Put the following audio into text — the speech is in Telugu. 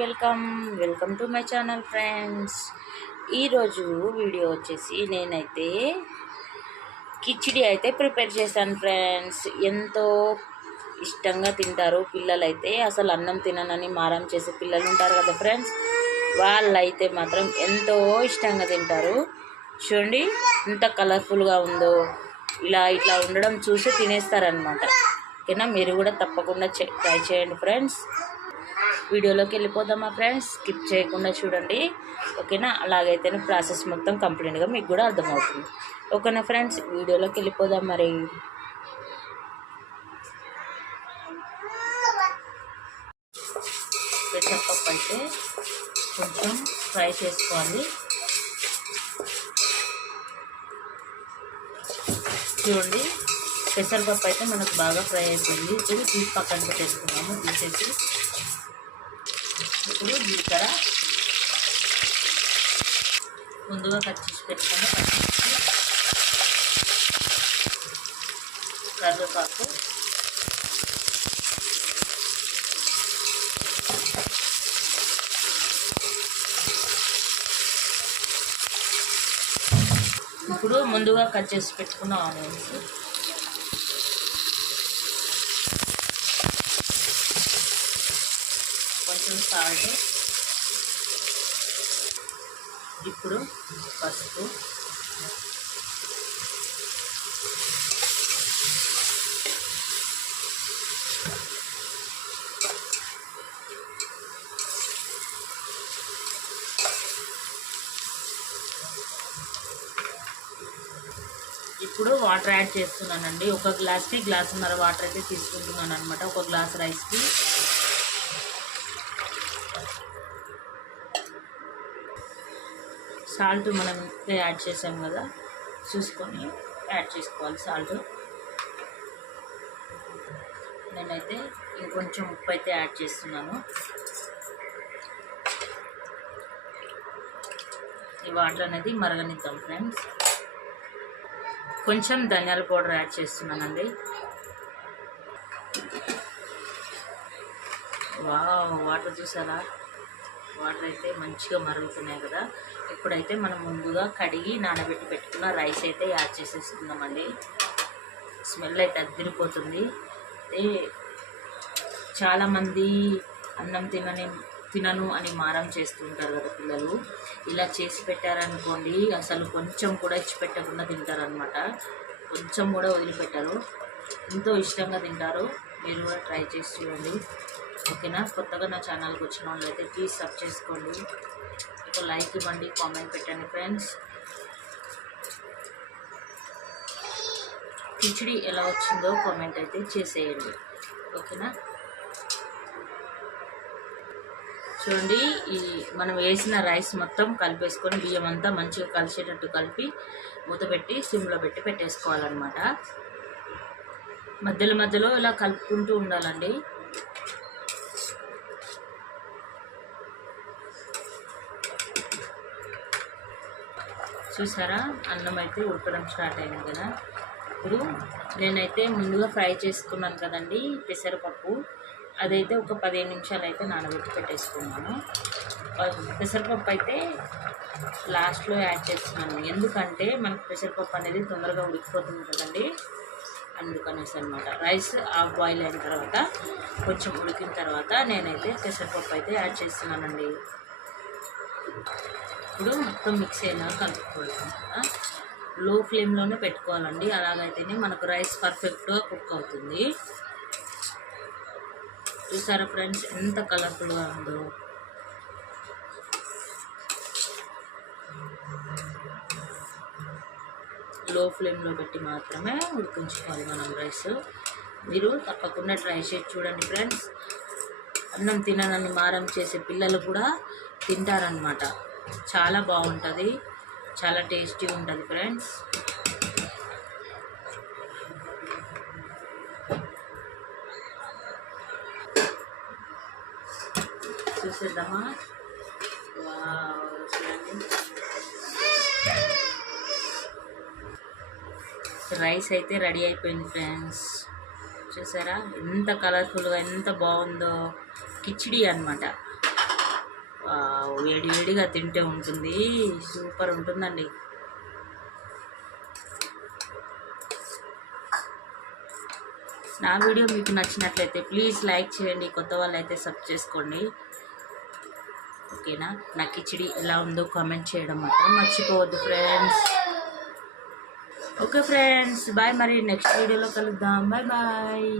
Welcome to my channel friends. ఈరోజు వీడియో వచ్చేసి నేనైతే కిచిడి అయితే ప్రిపేర్ చేశాను ఫ్రెండ్స్. ఎంతో ఇష్టంగా తింటారు పిల్లలైతే. అసలు అన్నం తిననని మారం చేసే పిల్లలు ఉంటారు కదా ఫ్రెండ్స్, వాళ్ళైతే మాత్రం ఎంతో ఇష్టంగా తింటారు. చూడండి ఎంత కలర్ఫుల్గా ఉందో. ఇట్లా ఉండడం చూసి తినేస్తారనమాట. ఓకేనా, మీరు కూడా తప్పకుండా ట్రై చేయండి ఫ్రెండ్స్. వీడియోలోకి వెళ్ళిపోదామా ఫ్రెండ్స్, స్కిప్ చేయకుండా చూడండి. ఓకేనా, అలాగైతేనే ప్రాసెస్ మొత్తం కంప్లీట్గా మీకు కూడా అర్థమవుతుంది. ఓకేనా ఫ్రెండ్స్, వీడియోలోకి వెళ్ళిపోదాం. మరి పెసరపప్పు అయితే కొంచెం ఫ్రై చేసుకోవాలి. చూడండి పెసరపప్పు అయితే మనకు బాగా ఫ్రై అయిపోయింది. ఇప్పుడు తీసి పక్కన పెట్టేసుకున్నాము. తీసేసి ఇప్పుడు జీలకర్ర ముందుగా కట్ చేసి పెట్టుకొని కరివేపాకు, ఇప్పుడు ముందుగా కట్ చేసి పెట్టుకున్న ఆనియన్స్, కొంచెం సాల్ట్, ఇప్పుడు పసుపు, ఇప్పుడు వాటర్ యాడ్ చేస్తున్నానండి. ఒక గ్లాస్కి గ్లాసున్నర వాటర్ అయితే తీసుకుంటున్నాను అనమాట. ఒక గ్లాస్ రైస్కి. సాల్ట్ మనం యాడ్ చేసాం కదా, చూసుకొని యాడ్ చేసుకోవాలి సాల్ట్. నేనైతే ఇంకొంచెం ఉప్పు అయితే యాడ్ చేస్తున్నాను. ఈ వాటర్ అనేది మరగనిద్దాం ఫ్రెండ్స్. కొంచెం ధనియాల పౌడర్ యాడ్ చేస్తున్నానండి. వాటర్ చూసారా, వాటర్ అయితే మంచిగా మరుగుతున్నాయి కదా. ఇప్పుడైతే మనం ముందుగా కడిగి నానబెట్టి పెట్టుకున్న రైస్ అయితే యాడ్ చేసేసుకుందామండి. స్మెల్ అయితే అదిరిపోతుంది. చాలామంది అన్నం తినను అని మారం చేస్తుంటారు కదా పిల్లలు. ఇలా చేసి పెట్టారనుకోండి, అసలు కొంచెం కూడా ఇచ్చి పెట్టకుండా తింటారనమాట. కొంచెం కూడా వదిలిపెట్టరు, ఎంతో ఇష్టంగా తింటారు. మీరు కూడా ట్రై చేసి చూడండి. ఓకేనా, కొత్తగా నా ఛానల్కి వచ్చిన వాళ్ళు అయితే ప్లీజ్ సబ్ చేసుకోండి. ఒక లైక్ ఇవ్వండి, కామెంట్ పెట్టండి ఫ్రెండ్స్. కిచిడి ఎలా వచ్చిందో కామెంట్ అయితే చేసేయండి. ఓకేనా, చూడండి ఈ మనం వేసిన రైస్ మొత్తం కలిపేసుకొని బియ్యం అంతా మంచిగా కలిసేటట్టు కలిపి మూత పెట్టి సిమ్లో పెట్టి పెట్టేసుకోవాలన్నమాట. మధ్యలో మధ్యలో ఇలా కలుపుకుంటూ ఉండాలండి. చూసారా, అన్నం అయితే ఉడకడం స్టార్ట్ అయింది కదా. ఇప్పుడు నేనైతే ముందుగా ఫ్రై చేసుకున్నాను కదండి పెసరపప్పు, అదైతే ఒక 15 నిమిషాలు అయితే నానబెట్టి పెట్టేసుకున్నాను. పెసరపప్పు అయితే లాస్ట్లో యాడ్ చేస్తున్నాను, ఎందుకంటే మనకు పెసరపప్పు అనేది తొందరగా ఉడికిపోతుంది కదండి, అందుకనేసి అనమాట. రైస్ హాఫ్ బాయిల్ అయిన తర్వాత కొంచెం ఉడికిన తర్వాత నేనైతే పెసరపప్పు అయితే యాడ్ చేస్తున్నానండి. ఇప్పుడు మొత్తం మిక్స్ అయినా కలుపుకోవాలి. లో ఫ్లేమ్లోనే పెట్టుకోవాలండి, అలాగైతేనే మనకు రైస్ పర్ఫెక్ట్గా కుక్ అవుతుంది. చూసారా ఫ్రెండ్స్, ఎంత కలర్ఫుల్గా ఉందో. లో ఫ్లేమ్లో పెట్టి మాత్రమే ఉడికించుకోవాలి మనం రైస్. మీరు తప్పకుండా ట్రై చేసి చూడండి ఫ్రెండ్స్. అన్నం తిననని మారం చేసే పిల్లలు కూడా తింటారనమాట. చాలా బాగుంటుంది, చాలా టేస్టీ ఉంటుంది ఫ్రెండ్స్. చూసేద్దామా, చూడండి రైస్ అయితే రెడీ అయిపోయింది ఫ్రెండ్స్. చూసారా ఎంత కలర్ఫుల్గా ఎంత బాగుందో. కిచిడి అన్నమాట. వేడి వేడిగా తింటే ఉంటుంది, సూపర్ ఉంటుందండి. నా వీడియో మీకు నచ్చినట్లయితే ప్లీజ్ లైక్ చేయండి, కొత్త వాళ్ళు అయితే సబ్ చేసుకోండి. ఓకేనా? నా కిచిడి ఎలా ఉందో కామెంట్ చేయడం మాత్రం మర్చిపోవద్దు ఫ్రెండ్స్. Okay friends, bye. మరి నెక్స్ట్ వీడియోలో కలుద్దాం. Bye bye.